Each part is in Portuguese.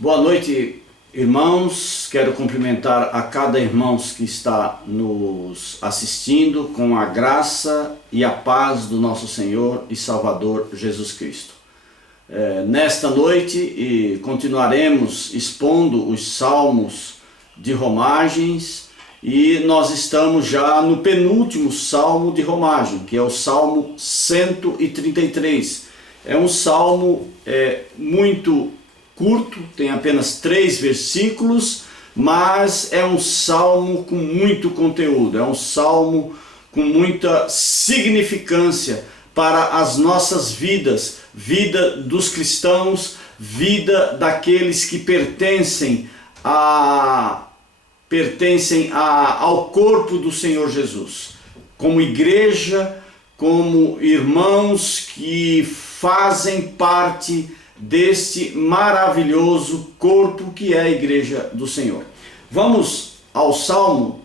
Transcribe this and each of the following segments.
Boa noite, irmãos. Quero cumprimentar a cada irmão que está nos assistindo com a graça e a paz do nosso Senhor e Salvador Jesus Cristo. Nesta noite continuaremos expondo os salmos de romagens e nós estamos já no penúltimo salmo de romagem, que é o Salmo 133. É um salmo muito curto, tem apenas 3 versículos, mas é um salmo com muito conteúdo, é um salmo com muita significância para as nossas vidas, vida dos cristãos, vida daqueles que pertencem ao corpo do Senhor Jesus, como igreja, como irmãos que fazem parte deste maravilhoso corpo que é a igreja do Senhor. Vamos ao salmo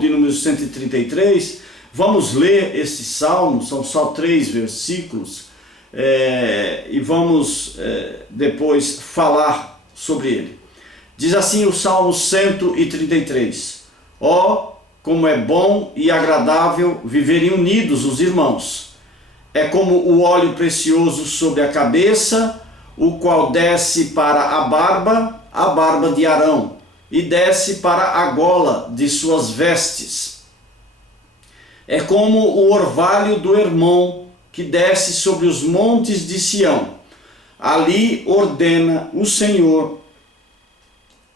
de número 133, vamos ler esse salmo, são só 3 versículos, e vamos depois falar sobre ele. Diz assim o Salmo 133: Ó, como é bom e agradável viverem unidos os irmãos! É como o óleo precioso sobre a cabeça, o qual desce para a barba de Arão, e desce para a gola de suas vestes. É como o orvalho do Hermon, que desce sobre os montes de Sião. Ali ordena o Senhor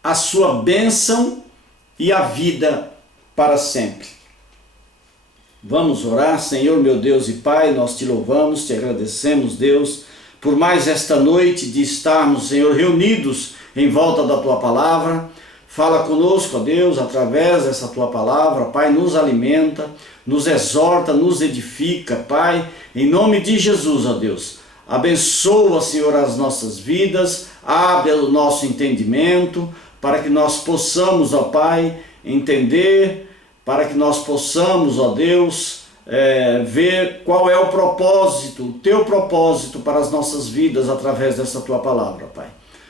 a sua bênção e a vida para sempre. Vamos orar. Senhor, meu Deus e Pai, nós te louvamos, te agradecemos, Deus, por mais esta noite de estarmos, Senhor, reunidos em volta da Tua Palavra. Fala conosco, ó Deus, através dessa Tua Palavra, Pai, nos alimenta, nos exorta, nos edifica, Pai, em nome de Jesus, ó Deus. Abençoa, Senhor, as nossas vidas, abre o nosso entendimento, para que nós possamos, ó Pai, entender, para que nós possamos, ó Deus, ver qual é o propósito, o Teu propósito para as nossas vidas através dessa Tua Palavra, Pai.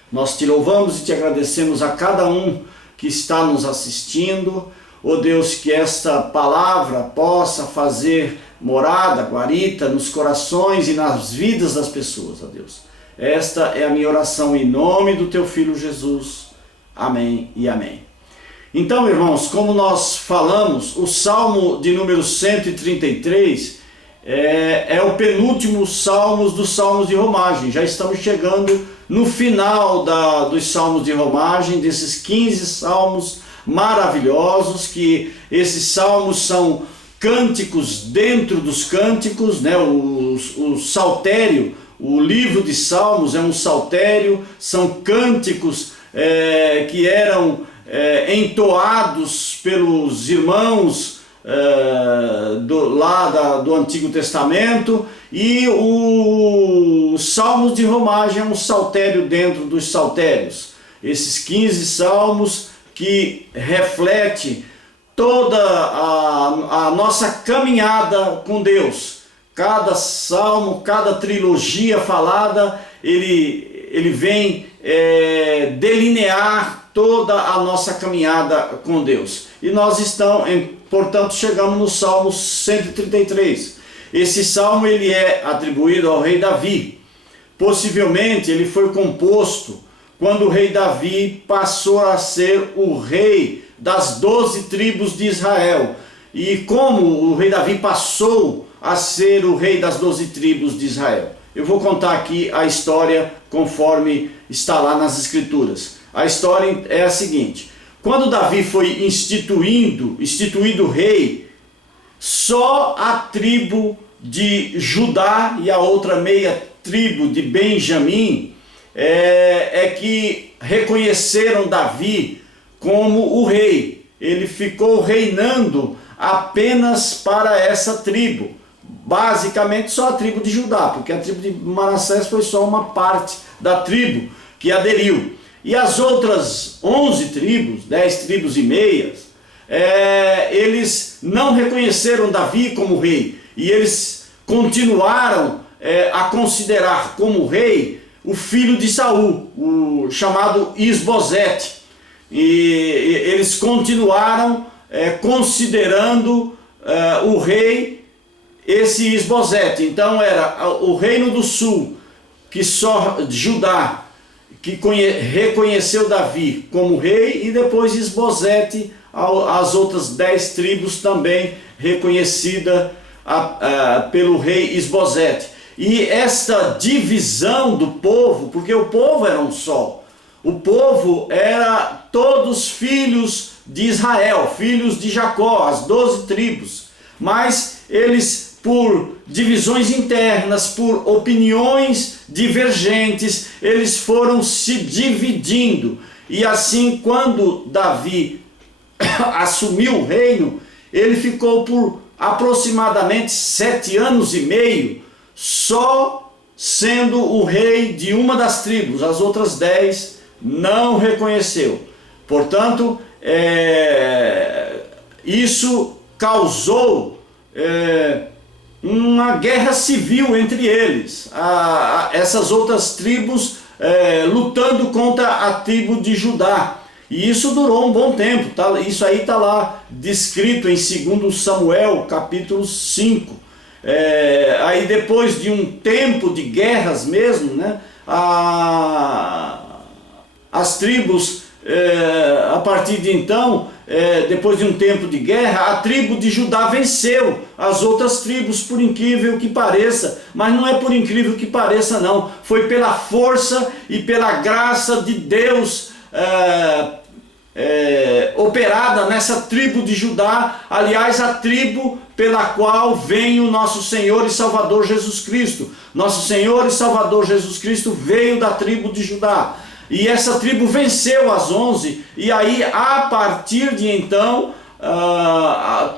Nós te louvamos e te agradecemos a cada um que está nos assistindo, ó Deus, que esta palavra possa fazer morada, guarita nos corações e nas vidas das pessoas, ó Deus. Esta é a minha oração em nome do Teu Filho Jesus. Amém e amém. Então, irmãos, como nós falamos, o Salmo de número 133 é o penúltimo salmo dos salmos de romagem. Já estamos chegando no final dos salmos de romagem, desses 15 salmos maravilhosos, que esses salmos são cânticos dentro dos cânticos, né? O saltério, o livro de salmos é um saltério, são cânticos que eram entoados pelos irmãos do Antigo Testamento, e o Salmos de Romagem é um saltério dentro dos saltérios. Esses 15 salmos que refletem toda a nossa caminhada com Deus. Cada salmo, cada trilogia falada, ele vem delinear toda a nossa caminhada com Deus. E nós estamos, portanto, chegamos no Salmo 133. Esse salmo ele é atribuído ao rei Davi. Possivelmente ele foi composto quando o rei Davi passou a ser o rei das 12 tribos de Israel. E como o rei Davi passou a ser o rei das 12 tribos de Israel? Eu vou contar aqui a história conforme está lá nas Escrituras. A história é a seguinte: quando Davi foi instituído rei, só a tribo de Judá e a outra meia tribo de Benjamim que reconheceram Davi como o rei. Ele ficou reinando apenas para essa tribo, basicamente só a tribo de Judá, porque a tribo de Manassés foi só uma parte da tribo que aderiu. E as outras 11 tribos, 10 tribos e meias, eles não reconheceram Davi como rei, e eles continuaram a considerar como rei o filho de Saul, o chamado Isbosete. E eles continuaram considerando o rei esse Isbosete. Então era o reino do sul, que só Judá, que reconheceu Davi como rei, e depois Isbosete, as outras 10 tribos também reconhecida pelo rei Isbosete. E esta divisão do povo, porque o povo era um só, o povo era todos filhos de Israel, filhos de Jacó, as 12 tribos, mas eles, por divisões internas, por opiniões divergentes, eles foram se dividindo. E assim, quando Davi assumiu o reino, ele ficou por aproximadamente 7 anos e meio só sendo o rei de uma das tribos. As outras 10 não reconheceu. Portanto, isso causou uma guerra civil entre eles, essas outras tribos lutando contra a tribo de Judá. E isso durou um bom tempo, tá? Isso aí está lá descrito em 2 Samuel, capítulo 5. Aí depois de um tempo de guerras mesmo, né, as tribos, a partir de então, depois de um tempo de guerra, a tribo de Judá venceu as outras tribos, por incrível que pareça. Mas não é por incrível que pareça não, foi pela força e pela graça de Deus operada nessa tribo de Judá, aliás, a tribo pela qual vem o nosso Senhor e Salvador Jesus Cristo. Nosso Senhor e Salvador Jesus Cristo veio da tribo de Judá. E essa tribo venceu as 11, e aí a partir de então,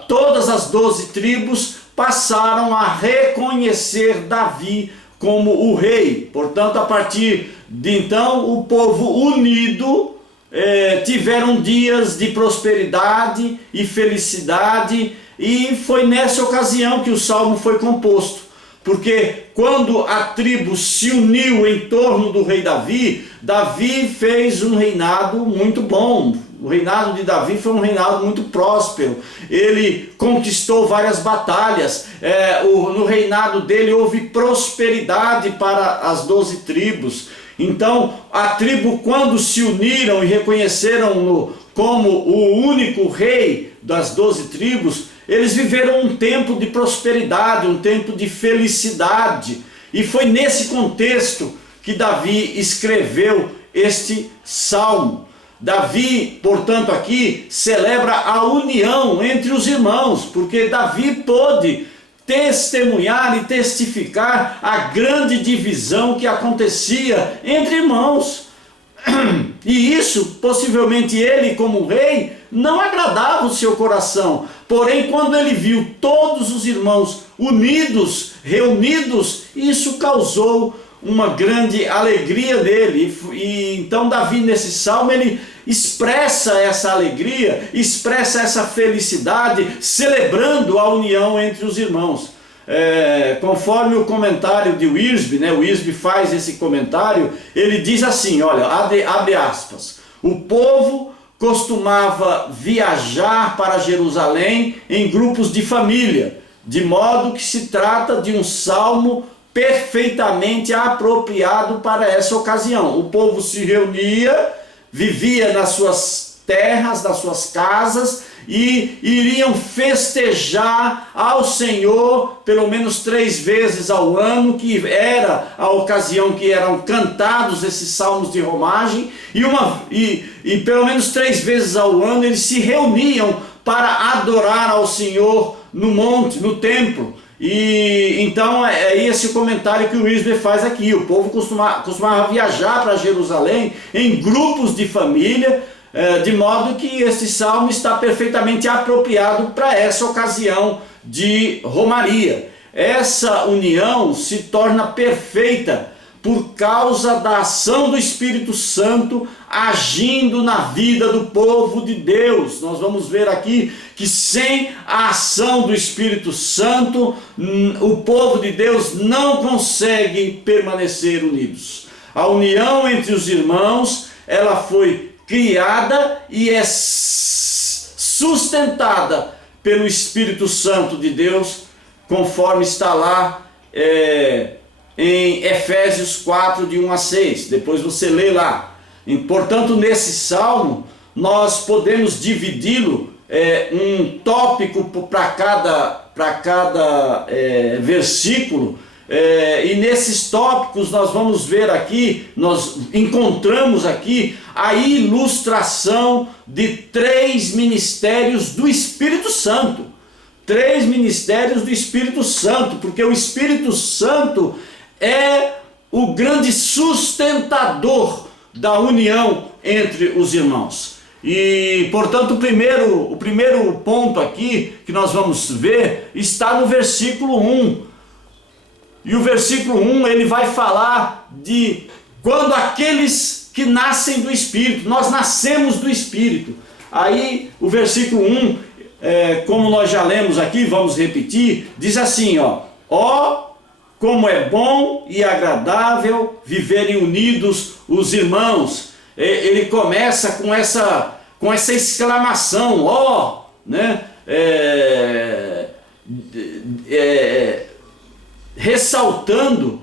todas as 12 tribos passaram a reconhecer Davi como o rei. Portanto, a partir de então, o povo unido tiveram dias de prosperidade e felicidade, e foi nessa ocasião que o salmo foi composto. Porque quando a tribo se uniu em torno do rei Davi, Davi fez um reinado muito bom. O reinado de Davi foi um reinado muito próspero. Ele conquistou várias batalhas. No reinado dele houve prosperidade para as 12 tribos. Então, a tribo, quando se uniram e reconheceram-no como o único rei das 12 tribos, eles viveram um tempo de prosperidade, um tempo de felicidade. E foi nesse contexto que Davi escreveu este salmo. Davi, portanto, aqui celebra a união entre os irmãos, porque Davi pôde testemunhar e testificar a grande divisão que acontecia entre irmãos. E isso, possivelmente ele como rei, não agradava o seu coração. Porém, quando ele viu todos os irmãos unidos, reunidos, isso causou uma grande alegria dele. E então Davi, nesse salmo, ele expressa essa alegria, expressa essa felicidade, celebrando a união entre os irmãos. Conforme o comentário de Wiersbe, né, o Wiersbe faz esse comentário, ele diz assim, olha, abre aspas, o povo costumava viajar para Jerusalém em grupos de família, de modo que se trata de um salmo perfeitamente apropriado para essa ocasião. O povo se reunia, vivia nas suas terras, nas suas casas, e iriam festejar ao Senhor pelo menos 3 vezes ao ano, que era a ocasião que eram cantados esses salmos de romagem, e pelo menos 3 vezes ao ano eles se reuniam para adorar ao Senhor no monte, no templo. E então é esse o comentário que o Wiersbe faz aqui. O povo costumava viajar para Jerusalém em grupos de família, de modo que este salmo está perfeitamente apropriado para essa ocasião de romaria. Essa união se torna perfeita por causa da ação do Espírito Santo agindo na vida do povo de Deus. Nós vamos ver aqui que sem a ação do Espírito Santo, o povo de Deus não consegue permanecer unidos. A união entre os irmãos, ela foi criada e é sustentada pelo Espírito Santo de Deus, conforme está lá em Efésios 4, de 1 a 6. Depois você lê lá. E, portanto, nesse salmo, nós podemos dividi-lo um tópico para cada versículo. E nesses tópicos nós vamos ver aqui, nós encontramos aqui a ilustração de 3 ministérios do Espírito Santo. 3 ministérios do Espírito Santo, porque o Espírito Santo é o grande sustentador da união entre os irmãos. E, portanto, o primeiro ponto aqui que nós vamos ver está no versículo 1. E o versículo 1, ele vai falar de quando aqueles que nascem do Espírito, nós nascemos do Espírito. Aí o versículo 1, como nós já lemos aqui, vamos repetir, diz assim, ó, como é bom e agradável viverem unidos os irmãos. Ele começa com essa exclamação, ó, né? Ressaltando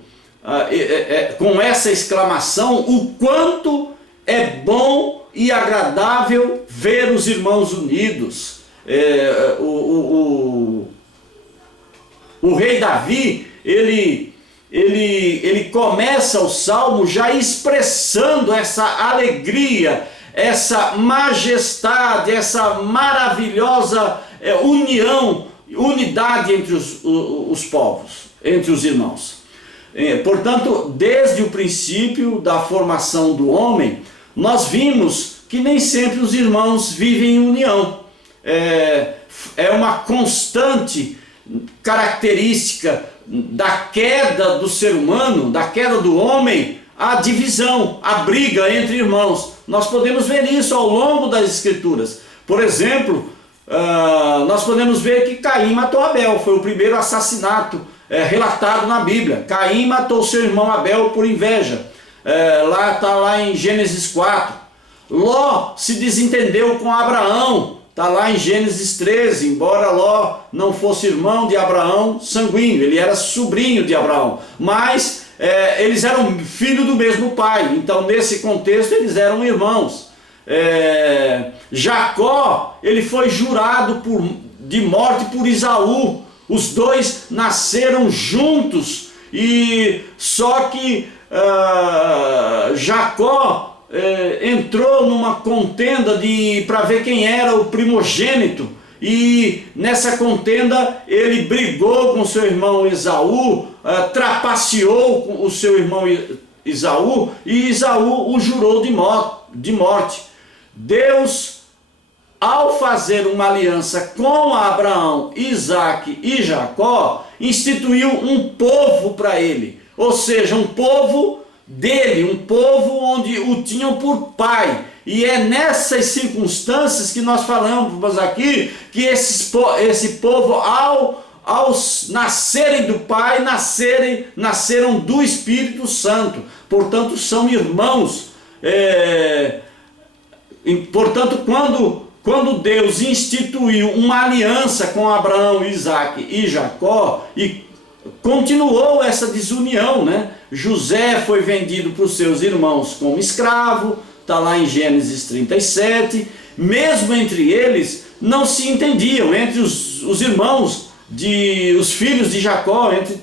com essa exclamação o quanto é bom e agradável ver os irmãos unidos. O rei Davi, ele começa o salmo já expressando essa alegria, essa majestade, essa maravilhosa unidade entre os povos, entre os irmãos. Portanto, desde o princípio da formação do homem, nós vimos que nem sempre os irmãos vivem em união. É uma constante característica da queda do ser humano, da queda do homem, a divisão, a briga entre irmãos. Nós podemos ver isso ao longo das Escrituras. Por exemplo, nós podemos ver que Caim matou Abel, foi o primeiro assassinato relatado na Bíblia. Caim matou seu irmão Abel por inveja. Está lá em Gênesis 4. Ló se desentendeu com Abraão. Está lá em Gênesis 13, embora Ló não fosse irmão de Abraão sanguíneo, ele era sobrinho de Abraão, mas eles eram filhos do mesmo pai, então nesse contexto eles eram irmãos. Jacó, ele foi jurado de morte por Esaú, os dois nasceram juntos, e só que Jacó entrou numa contenda para ver quem era o primogênito, e nessa contenda ele brigou com seu irmão Esaú, trapaceou com o seu irmão Esaú, e Esaú o jurou de morte. Deus, ao fazer uma aliança com Abraão, Isaque e Jacó, instituiu um povo para ele, ou seja, um povo dele, um povo onde o tinham por pai. E é nessas circunstâncias que nós falamos aqui, que esse povo, ao nascerem do Pai, nasceram do Espírito Santo, portanto são irmãos. Portanto, quando Deus instituiu uma aliança com Abraão, Isaque e Jacó, e continuou essa desunião, né? José foi vendido para os seus irmãos como escravo, está lá em Gênesis 37, mesmo entre eles não se entendiam, entre os irmãos, os filhos de Jacó, entre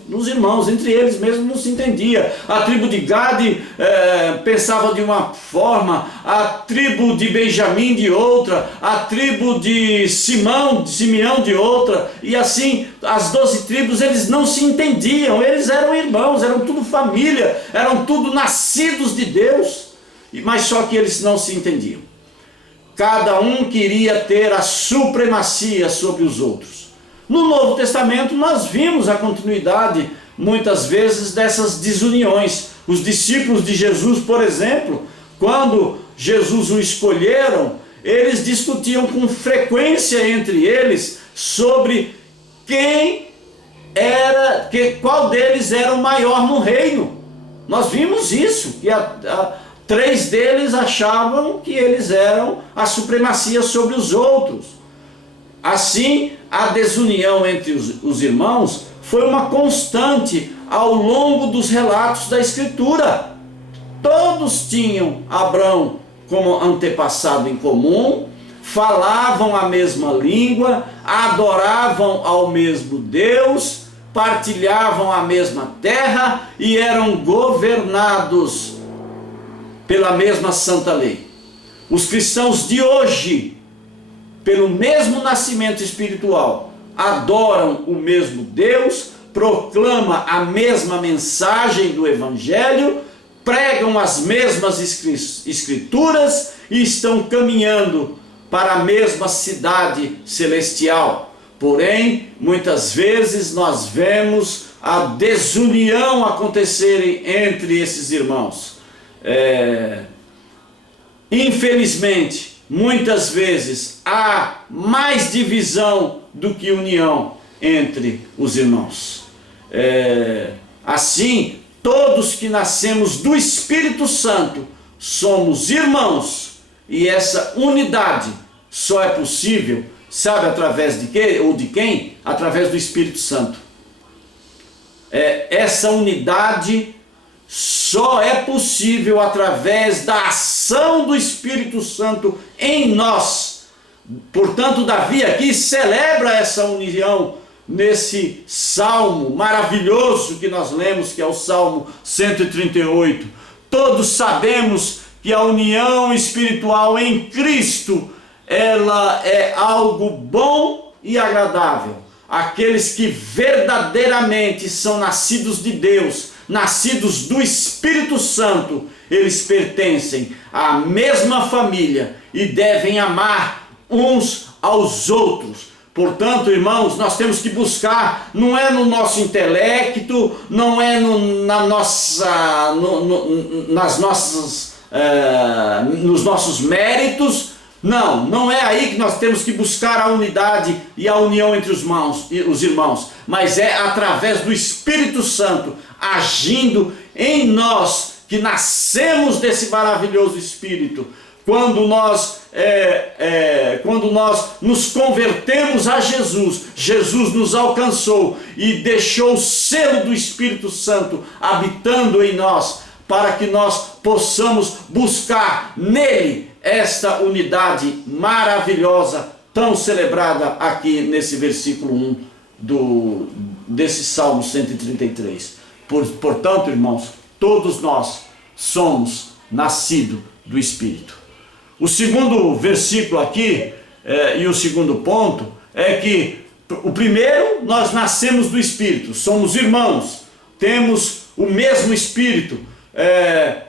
eles mesmo não se entendia. A tribo de Gade pensava de uma forma, a tribo de Benjamim de outra, a tribo de Simeão de outra, e assim as 12 tribos, eles não se entendiam, eles eram irmãos, eram tudo família, eram tudo nascidos de Deus, mas só que eles não se entendiam. Cada um queria ter a supremacia sobre os outros. No Novo Testamento nós vimos a continuidade muitas vezes dessas desuniões. Os discípulos de Jesus, por exemplo, quando Jesus o escolheram, eles discutiam com frequência entre eles sobre qual deles era o maior no reino. Nós vimos isso, que três deles achavam que eles eram a supremacia sobre os outros. Assim, a desunião entre os irmãos foi uma constante ao longo dos relatos da Escritura. Todos tinham Abrão como antepassado em comum, falavam a mesma língua, adoravam ao mesmo Deus, partilhavam a mesma terra e eram governados pela mesma santa lei. Os cristãos de hoje, pelo mesmo nascimento espiritual, adoram o mesmo Deus, proclamam a mesma mensagem do Evangelho, pregam as mesmas escrituras e estão caminhando para a mesma cidade celestial. Porém, muitas vezes nós vemos a desunião acontecerem entre esses irmãos. Infelizmente, muitas vezes há mais divisão do que união entre os irmãos. Assim, todos que nascemos do Espírito Santo somos irmãos, e essa unidade só é possível, sabe através de quê ou de quem? Através do Espírito Santo. Essa unidade só é possível através da ação do Espírito Santo em nós. Portanto, Davi aqui celebra essa união nesse salmo maravilhoso que nós lemos, que é o Salmo 138. Todos sabemos que a união espiritual em Cristo, ela é algo bom e agradável. Aqueles que verdadeiramente são nascidos de Deus, nascidos do Espírito Santo, eles pertencem à mesma família e devem amar uns aos outros. Portanto, irmãos, nós temos que buscar, não é no nosso intelecto, não é nos nossos méritos, não é aí que nós temos que buscar a unidade e a união entre os irmãos, mas é através do Espírito Santo agindo em nós, que nascemos desse maravilhoso Espírito. Quando nós nos convertemos a Jesus, Jesus nos alcançou e deixou o selo do Espírito Santo habitando em nós, para que nós possamos buscar nele esta unidade maravilhosa, tão celebrada aqui nesse versículo 1 desse Salmo 133. Portanto, irmãos, todos nós somos nascidos do Espírito. O segundo versículo aqui, e o segundo ponto, é que o primeiro, nós nascemos do Espírito, somos irmãos, temos o mesmo Espírito,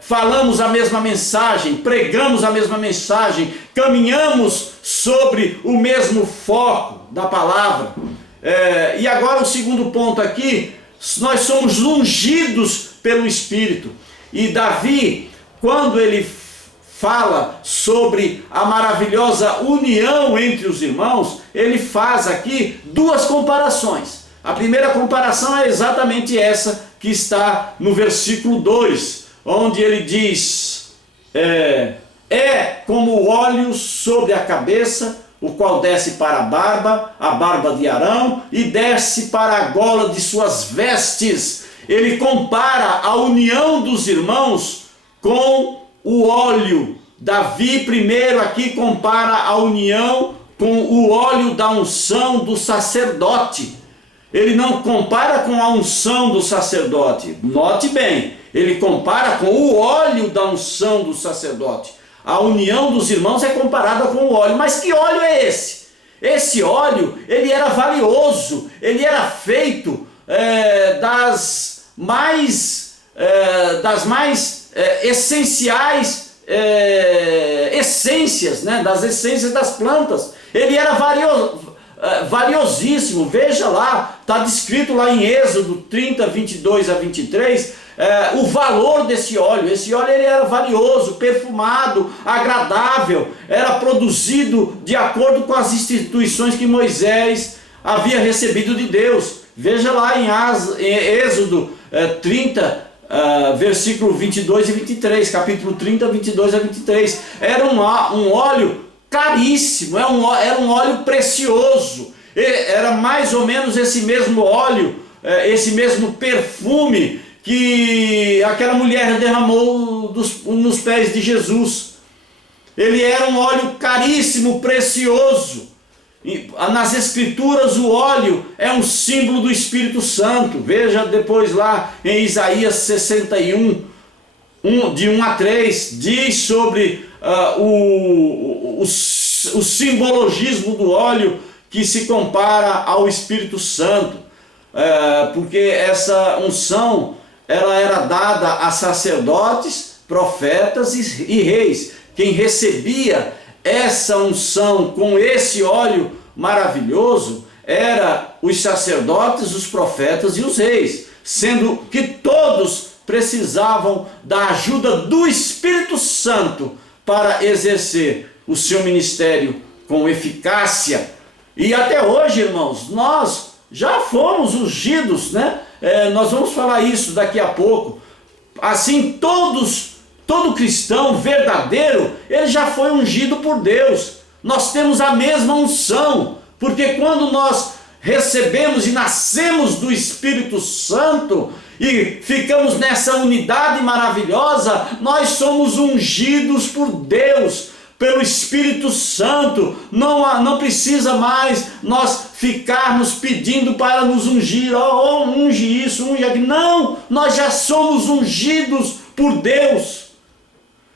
falamos a mesma mensagem, pregamos a mesma mensagem, caminhamos sobre o mesmo foco da palavra. E agora o segundo ponto aqui, nós somos ungidos pelo Espírito. E Davi, quando ele fala sobre a maravilhosa união entre os irmãos, ele faz aqui duas comparações. A primeira comparação é exatamente essa que está no versículo 2, onde ele diz: como o óleo sobre a cabeça, o qual desce para a barba de Arão, e desce para a gola de suas vestes. Ele compara a união dos irmãos com o óleo. Davi primeiro aqui compara a união com o óleo da unção do sacerdote. Ele não compara com a unção do sacerdote. Note bem, ele compara com o óleo da unção do sacerdote. A união dos irmãos é comparada com o óleo. Mas que óleo é esse? Esse óleo, ele era valioso, ele era feito das mais essenciais essências, das essências das plantas. Ele era valiosíssimo. Veja lá, está descrito lá em Êxodo 30, 22 a 23, o valor desse óleo. Esse óleo ele era valioso, perfumado, agradável, era produzido de acordo com as instituições que Moisés havia recebido de Deus. Veja lá em Êxodo 30, versículo 22 e 23, capítulo 30, 22 a 23. Era um óleo caríssimo, era um óleo precioso. Era mais ou menos esse mesmo óleo, esse mesmo perfume que aquela mulher derramou nos pés de Jesus. Ele era um óleo caríssimo, precioso. Nas Escrituras o óleo é um símbolo do Espírito Santo. Veja depois lá em Isaías 61, de 1 a 3, diz sobre o simbologismo do óleo que se compara ao Espírito Santo, porque essa unção ela era dada a sacerdotes, profetas e reis. Quem recebia essa unção com esse óleo maravilhoso era os sacerdotes, os profetas e os reis, sendo que todos precisavam da ajuda do Espírito Santo para exercer o seu ministério com eficácia. E até hoje, irmãos, nós já fomos ungidos, né? Nós vamos falar isso daqui a pouco. Assim, todo cristão verdadeiro, ele já foi ungido por Deus. Nós temos a mesma unção, porque quando nós recebemos e nascemos do Espírito Santo e ficamos nessa unidade maravilhosa, nós somos ungidos por Deus, pelo Espírito Santo. Não precisa mais nós ficarmos pedindo para nos ungir, unge isso, unge aquilo. Não, nós já somos ungidos por Deus.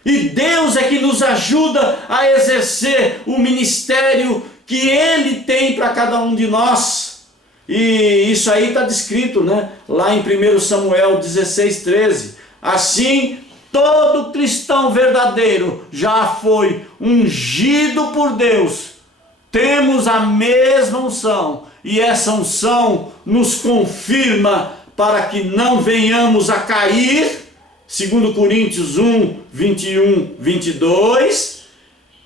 E Deus é que nos ajuda a exercer o ministério que Ele tem para cada um de nós. E isso aí está descrito, né? Lá em 1 Samuel 16:13. Assim, todo cristão verdadeiro já foi ungido por Deus. Temos a mesma unção. E essa unção nos confirma para que não venhamos a cair. 2 Coríntios 1, 21, 22.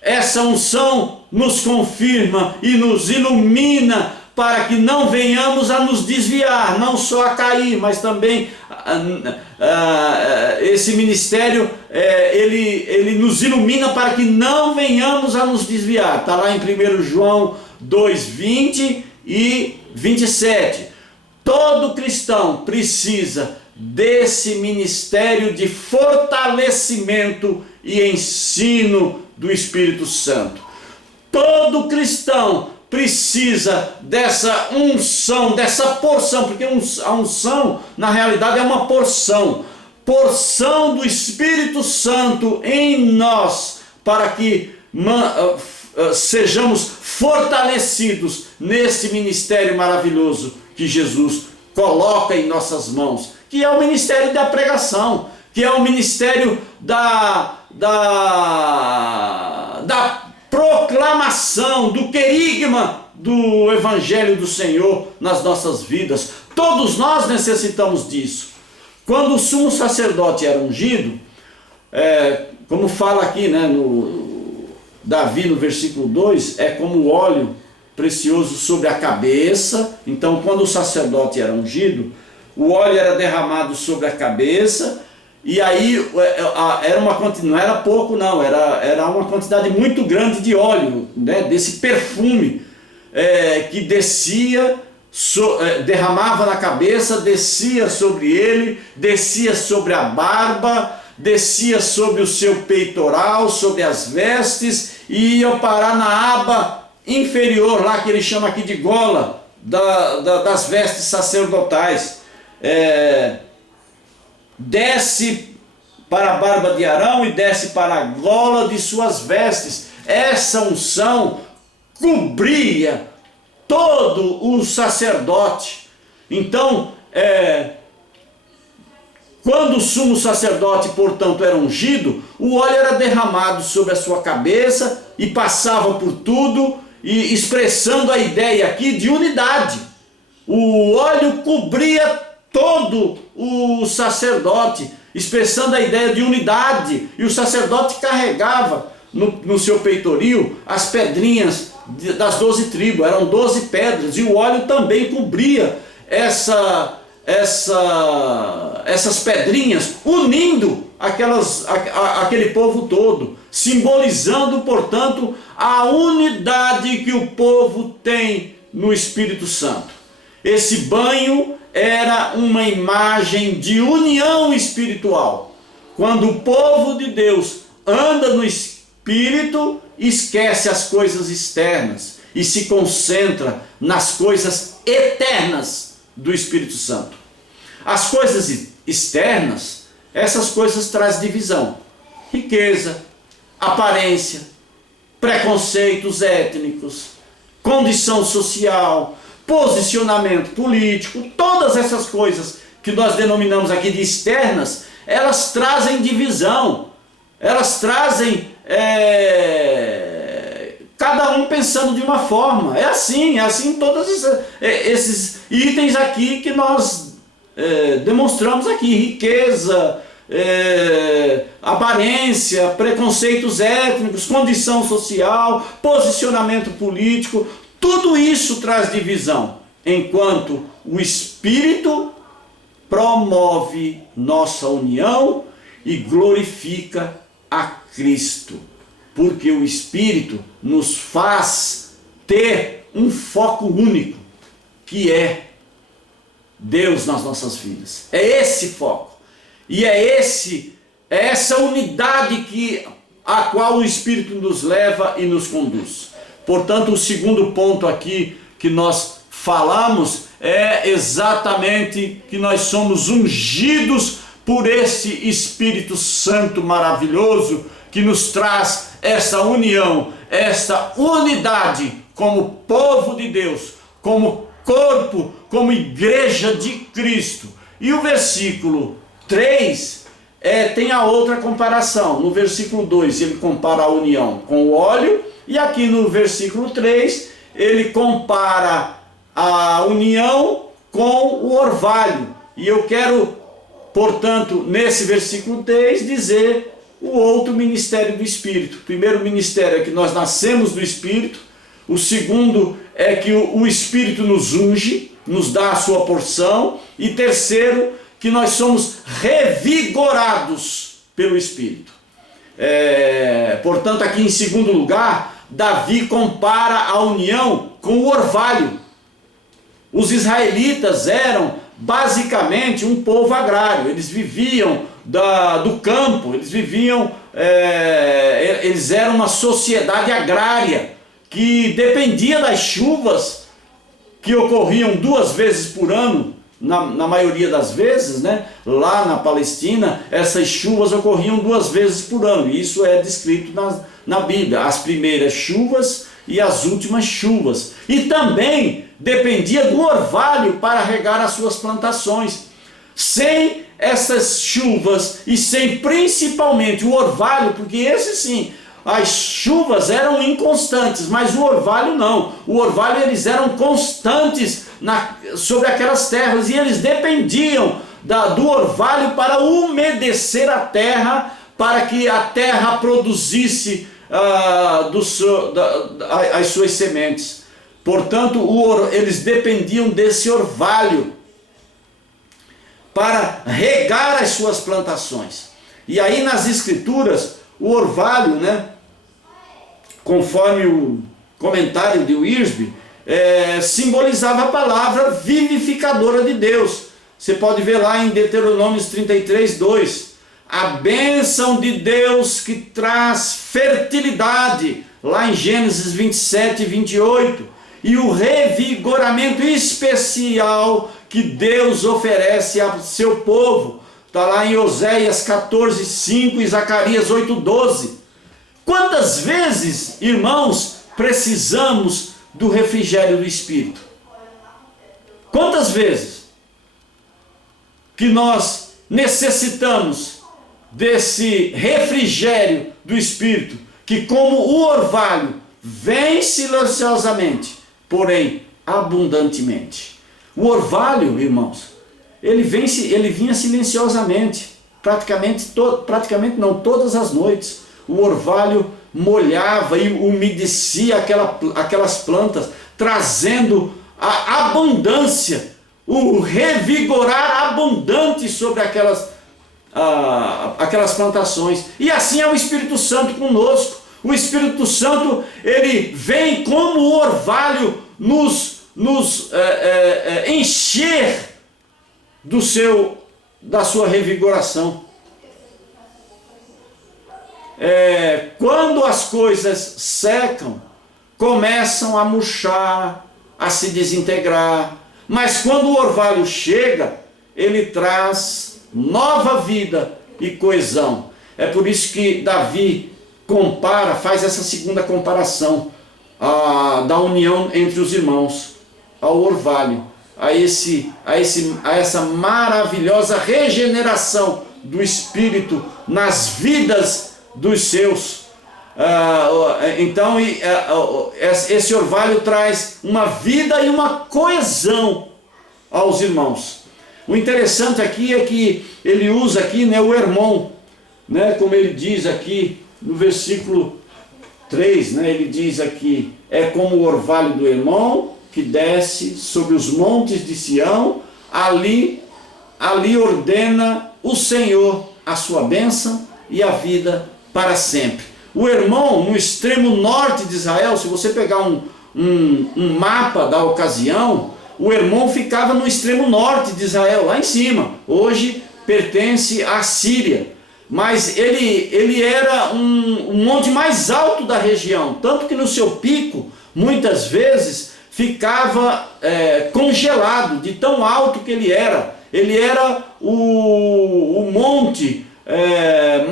Essa unção nos confirma e nos ilumina para que não venhamos a nos desviar, não só a cair, mas também esse ministério, ele nos ilumina para que não venhamos a nos desviar. Está lá em 1 João 2, 20 e 27. Todo cristão precisa desse ministério de fortalecimento e ensino do Espírito Santo. Todo cristão precisa dessa unção, dessa porção, porque a unção na realidade é uma porção do Espírito Santo em nós, para que sejamos fortalecidos nesse ministério maravilhoso que Jesus coloca em nossas mãos, que é o ministério da pregação, que é o ministério da proclamação, do querigma do Evangelho do Senhor nas nossas vidas. Todos nós necessitamos disso. Quando o sumo sacerdote era ungido, como fala aqui, né, Davi no versículo 2, é como óleo precioso sobre a cabeça. Então, quando o sacerdote era ungido, o óleo era derramado sobre a cabeça, e aí não era pouco não, era uma quantidade muito grande de óleo, né, desse perfume, que descia, derramava na cabeça, descia sobre ele, descia sobre a barba, descia sobre o seu peitoral, sobre as vestes, e ia parar na aba inferior, lá que ele chama aqui de gola, das vestes sacerdotais. Desce para a barba de Arão e desce para a gola de suas vestes. Essa unção cobria todo o sacerdote. Então, quando o sumo sacerdote, portanto, era ungido, o óleo era derramado sobre a sua cabeça e passava por tudo, e expressando a ideia aqui de unidade. O óleo cobria todo o sacerdote, expressando a ideia de unidade, e o sacerdote carregava no seu peitoril as pedrinhas das 12 tribos, eram 12 pedras, e o óleo também cobria essas pedrinhas, unindo aquele povo todo, simbolizando, portanto, a unidade que o povo tem no Espírito Santo. Esse banho era uma imagem de união espiritual. Quando o povo de Deus anda no Espírito, esquece as coisas externas e se concentra nas coisas eternas do Espírito Santo. As coisas externas, essas coisas trazem divisão, riqueza, aparência, preconceitos étnicos, condição social, posicionamento político, todas essas coisas que nós denominamos aqui de externas, elas trazem divisão, elas trazem cada um pensando de uma forma. É assim todos esses itens aqui que nós demonstramos aqui: riqueza, aparência, preconceitos étnicos, condição social, posicionamento político. Tudo isso traz divisão, enquanto o Espírito promove nossa união e glorifica a Cristo, porque o Espírito nos faz ter um foco único, que é Deus nas nossas vidas. É esse foco, e é essa unidade a qual o Espírito nos leva e nos conduz. Portanto, o segundo ponto aqui que nós falamos é exatamente que nós somos ungidos por esse Espírito Santo maravilhoso que nos traz essa união, essa unidade como povo de Deus, como corpo, como igreja de Cristo. E o versículo 3 tem a outra comparação. No versículo 2 ele compara a união com o óleo, e aqui no versículo 3 ele compara a união com o orvalho. E eu quero, portanto, nesse versículo 3 dizer o outro ministério do Espírito. O primeiro ministério é que nós nascemos do Espírito. O segundo é que o Espírito nos unge, nos dá a sua porção. E terceiro, que nós somos revigorados pelo Espírito. Portanto, aqui em segundo lugar, Davi compara a união com o orvalho. Os israelitas eram basicamente um povo agrário. Eles viviam do campo, eles eram uma sociedade agrária que dependia das chuvas que ocorriam 2 vezes por ano, na maioria das vezes, né? Lá na Palestina, essas chuvas ocorriam 2 vezes por ano, e isso é descrito na Bíblia, as primeiras chuvas e as últimas chuvas. E também dependia do orvalho para regar as suas plantações. Sem essas chuvas e sem principalmente o orvalho, porque esse sim, as chuvas eram inconstantes, mas o orvalho não. O orvalho, eles eram constantes sobre aquelas terras, e eles dependiam do orvalho para umedecer a terra, para que a terra produzisse as suas sementes. Portanto, eles dependiam desse orvalho para regar as suas plantações. E aí nas Escrituras, o orvalho, né, conforme o comentário de Wiersbe, simbolizava a palavra vivificadora de Deus. Você pode ver lá em Deuteronômio 33:2, a bênção de Deus que traz fertilidade, lá em Gênesis 27:28, e o revigoramento especial que Deus oferece ao seu povo. Está lá em Oséias 14:5 e Zacarias 8:12. Quantas vezes, irmãos, precisamos do refrigério do Espírito? Quantas vezes que nós necessitamos desse refrigério do Espírito, que como o orvalho vem silenciosamente, porém abundantemente. O orvalho, irmãos, ele vinha silenciosamente, praticamente não, todas as noites. O orvalho molhava e umedecia aquelas plantas, trazendo a abundância o revigorar abundante sobre aquelas plantações. E assim é o Espírito Santo conosco. O Espírito Santo, ele vem como o orvalho nos encher da sua revigoração. Quando as coisas secam, começam a murchar, a se desintegrar, mas quando o orvalho chega, ele traz nova vida e coesão. É por isso que Davi faz essa segunda comparação da união entre os irmãos, ao orvalho, a essa maravilhosa regeneração do Espírito nas vidas dos seus. Então esse orvalho traz uma vida e uma coesão aos irmãos. O interessante aqui é que ele usa aqui, o irmão, como ele diz aqui no versículo 3, ele diz aqui: é como o orvalho do irmão que desce sobre os montes de Sião, ali ordena o Senhor a sua bênção e a vida para sempre. O irmão, no extremo norte de Israel, se você pegar um mapa da ocasião, o irmão ficava no extremo norte de Israel, lá em cima. Hoje pertence à Síria, mas ele era um monte mais alto da região, tanto que no seu pico, muitas vezes, ficava congelado, de tão alto que ele era. Ele era o monte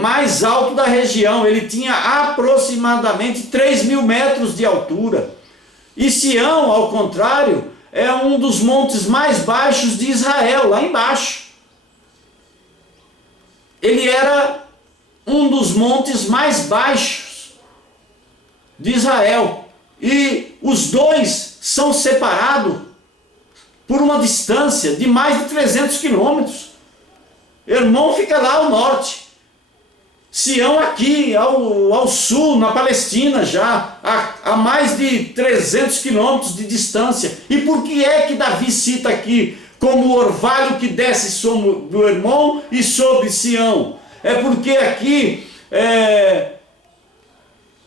mais alto da região. Ele tinha aproximadamente 3.000 metros de altura. E Sião, ao contrário, é um dos montes mais baixos de Israel, lá embaixo. Ele era um dos montes mais baixos de Israel. E os dois são separados por uma distância de mais de 300 quilômetros. Hermon fica lá ao norte. Sião aqui ao sul, na Palestina, já a mais de 300 quilômetros de distância. E por que é que Davi cita aqui como o orvalho que desce sobre o Hermon e sobre Sião? É porque aqui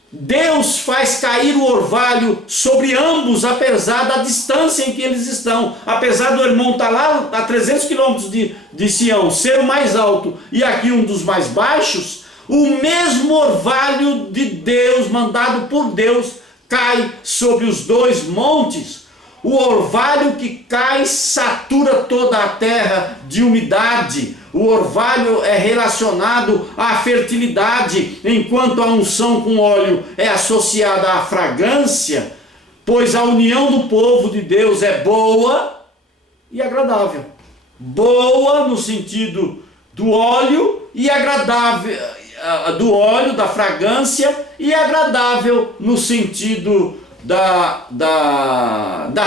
Deus faz cair o orvalho sobre ambos, apesar da distância em que eles estão. Apesar do Hermon estar lá a 300 quilômetros de Sião, ser o mais alto e aqui um dos mais baixos, o mesmo orvalho de Deus, mandado por Deus, cai sobre os dois montes. O orvalho que cai satura toda a terra de umidade. O orvalho é relacionado à fertilidade, enquanto a unção com óleo é associada à fragrância, pois a união do povo de Deus é boa e agradável. Boa no sentido do óleo e agradável, do óleo, da fragrância, e agradável no sentido da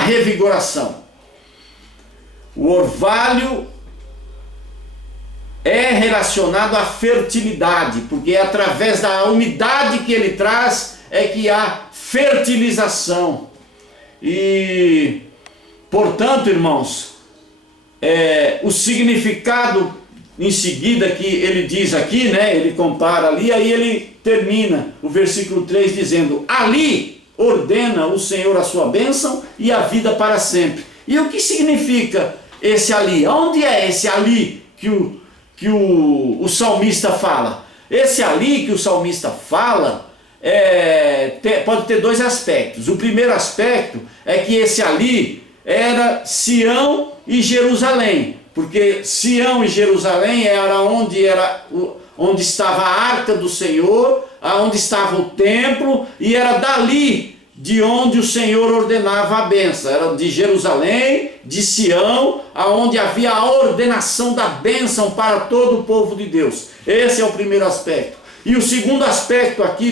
revigoração. O orvalho é relacionado à fertilidade, porque é através da umidade que ele traz é que há fertilização. E, portanto, irmãos, o significado em seguida que ele diz aqui, ele compara ali, aí ele termina o versículo 3 dizendo: ali ordena o Senhor a sua bênção e a vida para sempre. E o que significa esse ali? Onde é esse ali que o salmista fala? Esse ali que o salmista fala pode ter dois aspectos. O primeiro aspecto é que esse ali era Sião e Jerusalém, porque Sião e Jerusalém era onde estava a arca do Senhor, onde estava o templo, e era dali de onde o Senhor ordenava a bênção. Era de Jerusalém, de Sião, aonde havia a ordenação da bênção para todo o povo de Deus. Esse é o primeiro aspecto. E o segundo aspecto aqui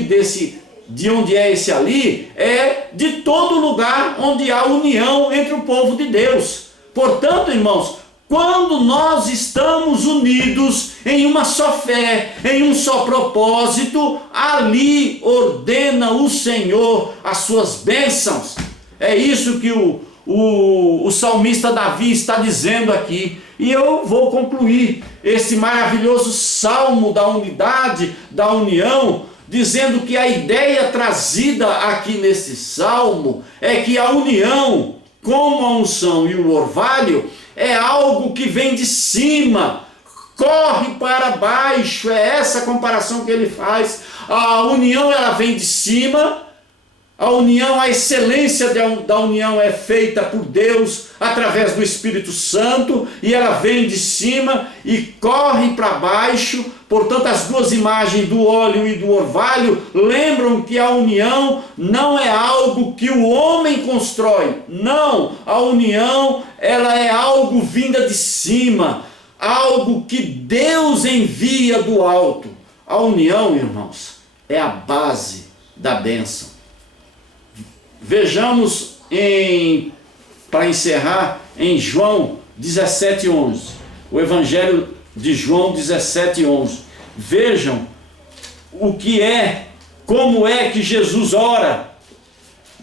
de onde é esse ali, é de todo lugar onde há união entre o povo de Deus. Portanto, irmãos, quando nós estamos unidos em uma só fé, em um só propósito, ali ordena o Senhor as suas bênçãos. É isso que o o salmista Davi está dizendo aqui. E eu vou concluir esse maravilhoso salmo da unidade, da união, dizendo que a ideia trazida aqui nesse salmo é que a união, como a unção e o orvalho, é algo que vem de cima, corre para baixo. É essa a comparação que ele faz. A união, ela vem de cima. A união, a excelência da união é feita por Deus através do Espírito Santo, e ela vem de cima e corre para baixo. Portanto, as duas imagens do óleo e do orvalho lembram que a união não é algo que o homem constrói. Não, a união, ela é algo vinda de cima, algo que Deus envia do alto. A união, irmãos, é a base da bênção. Vejamos, para encerrar, em João 17:11, o Evangelho de João 17:11. Vejam como é que Jesus ora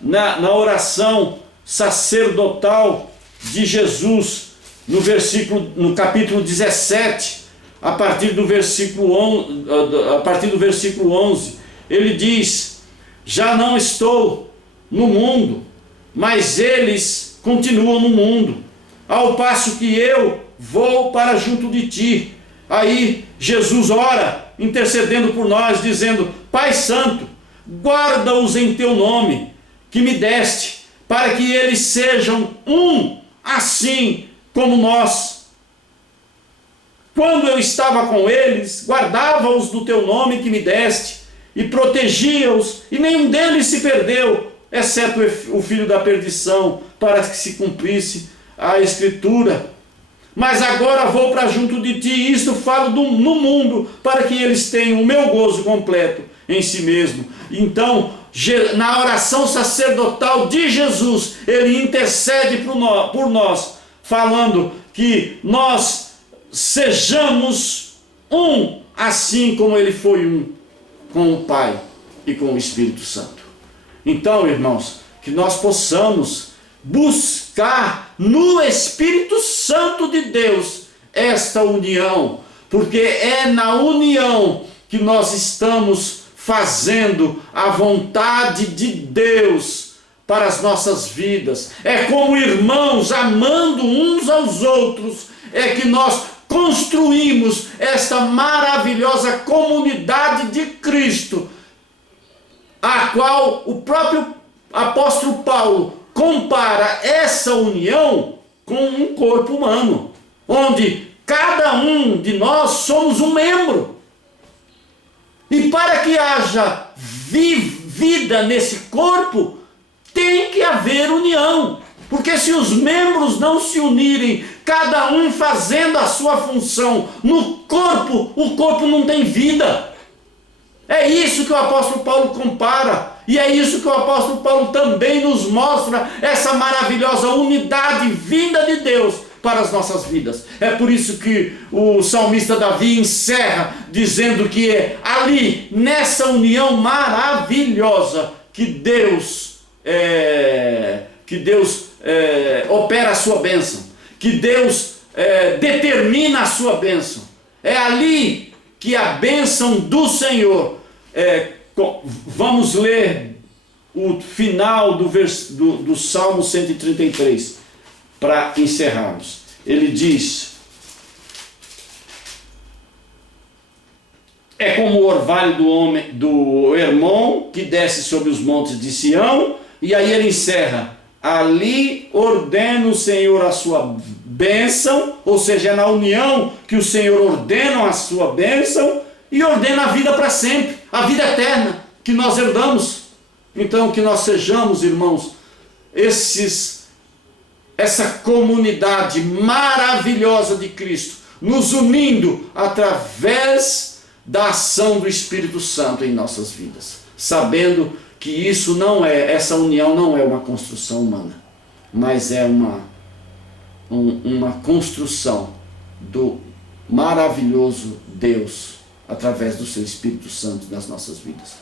na oração sacerdotal de Jesus, no capítulo 17, a partir do versículo 11, ele diz: já não estou no mundo, mas eles continuam no mundo, ao passo que eu vou para junto de ti. Aí Jesus ora, intercedendo por nós, dizendo: Pai Santo, guarda-os em teu nome, que me deste, para que eles sejam um, assim como nós. Quando eu estava com eles, guardava-os do teu nome que me deste, e protegia-os, e nenhum deles se perdeu, exceto o filho da perdição, para que se cumprisse a Escritura. Mas agora vou para junto de ti, e isto falo no mundo, para que eles tenham o meu gozo completo em si mesmo. Então, na oração sacerdotal de Jesus, ele intercede por nós, falando que nós sejamos um, assim como ele foi um com o Pai e com o Espírito Santo. Então, irmãos, que nós possamos buscar no Espírito Santo de Deus esta união, porque é na união que nós estamos fazendo a vontade de Deus para as nossas vidas. É como irmãos, amando uns aos outros, é que nós construímos esta maravilhosa comunidade de Cristo, a qual o próprio apóstolo Paulo compara essa união com um corpo humano, onde cada um de nós somos um membro. E para que haja vida nesse corpo, tem que haver união. Porque se os membros não se unirem, cada um fazendo a sua função no corpo, o corpo não tem vida. É isso que o apóstolo Paulo compara, e é isso que o apóstolo Paulo também nos mostra, essa maravilhosa unidade vinda de Deus para as nossas vidas. É por isso que o salmista Davi encerra dizendo que é ali, nessa união maravilhosa, que Deus opera a sua bênção, que Deus determina a sua bênção. É ali que a bênção do Senhor, vamos ler o final do Salmo 133, para encerrarmos. Ele diz: é como o orvalho do Hermon, que desce sobre os montes de Sião. E aí ele encerra: ali ordena o Senhor a sua bênção, ou seja, é na união que o Senhor ordena a sua bênção e ordena a vida para sempre, a vida eterna que nós herdamos. Então, que nós sejamos, irmãos, essa comunidade maravilhosa de Cristo, nos unindo através da ação do Espírito Santo em nossas vidas, sabendo que essa união não é uma construção humana, mas é uma construção do maravilhoso Deus através do seu Espírito Santo nas nossas vidas.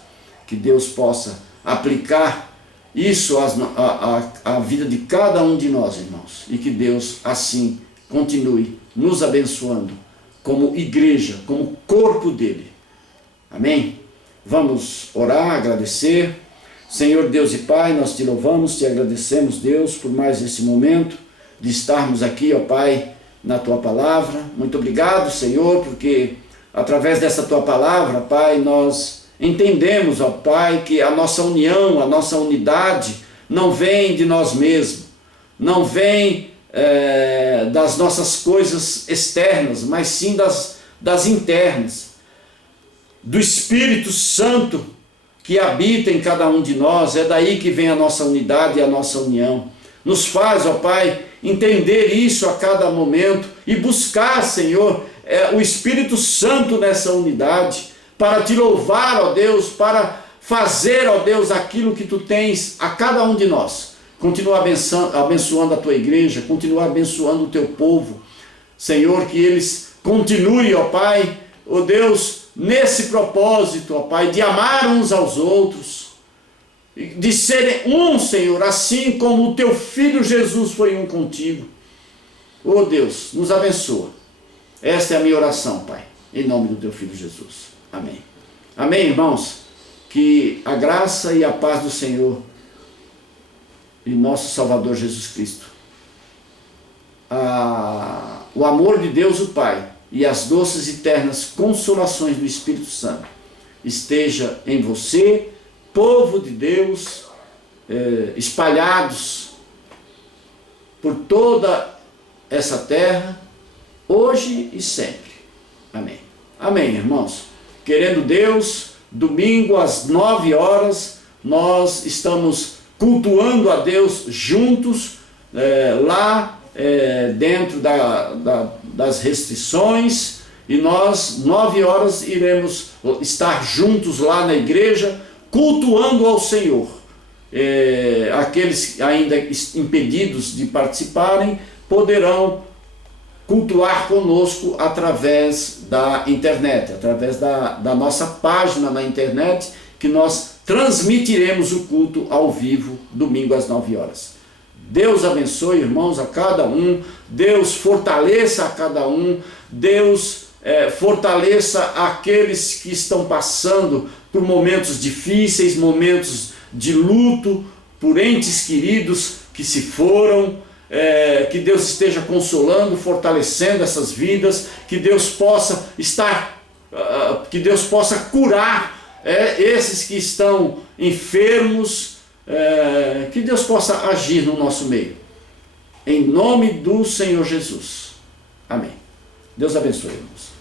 Que Deus possa aplicar isso a vida de cada um de nós, irmãos. E que Deus assim continue nos abençoando como igreja, como corpo dele. Amém? Vamos orar, agradecer. Senhor Deus e Pai, nós te louvamos, te agradecemos, Deus, por mais esse momento de estarmos aqui, ó Pai, na tua palavra. Muito obrigado, Senhor, porque através dessa tua palavra, Pai, nós entendemos, ó Pai, que a nossa união, a nossa unidade não vem de nós mesmos, não vem das nossas coisas externas, mas sim das internas, do Espírito Santo que habita em cada um de nós. É daí que vem a nossa unidade e a nossa união. Nos faz, ó Pai, entender isso a cada momento e buscar, Senhor, o Espírito Santo nessa unidade, para te louvar, ó Deus, para fazer, ó Deus, aquilo que tu tens a cada um de nós. Continua abençoando a tua igreja, continua abençoando o teu povo, Senhor, que eles continuem, ó Pai, ó Deus, nesse propósito, ó Pai, de amar uns aos outros, de serem um, Senhor, assim como o teu Filho Jesus foi um contigo. Ó Deus, nos abençoa. Esta é a minha oração, Pai, em nome do teu Filho Jesus. Amém. Amém, irmãos? Que a graça e a paz do Senhor e nosso Salvador Jesus Cristo, o amor de Deus o Pai e as doces e ternas consolações do Espírito Santo esteja em você, povo de Deus, espalhados por toda essa terra, hoje e sempre. Amém. Amém, irmãos. Querendo Deus, domingo às 9 horas, nós estamos cultuando a Deus juntos, lá dentro das restrições, e nós, 9 horas, iremos estar juntos lá na igreja, cultuando ao Senhor. Aqueles ainda impedidos de participarem poderão cultuar conosco através da internet, através da nossa página na internet, que nós transmitiremos o culto ao vivo, domingo às 9 horas. Deus abençoe, irmãos, a cada um, Deus fortaleça a cada um, Deus fortaleça aqueles que estão passando por momentos difíceis, momentos de luto, por entes queridos que se foram. Que Deus esteja consolando, fortalecendo essas vidas, que Deus possa que Deus possa curar esses que estão enfermos, que Deus possa agir no nosso meio. Em nome do Senhor Jesus. Amém. Deus abençoe, irmãos.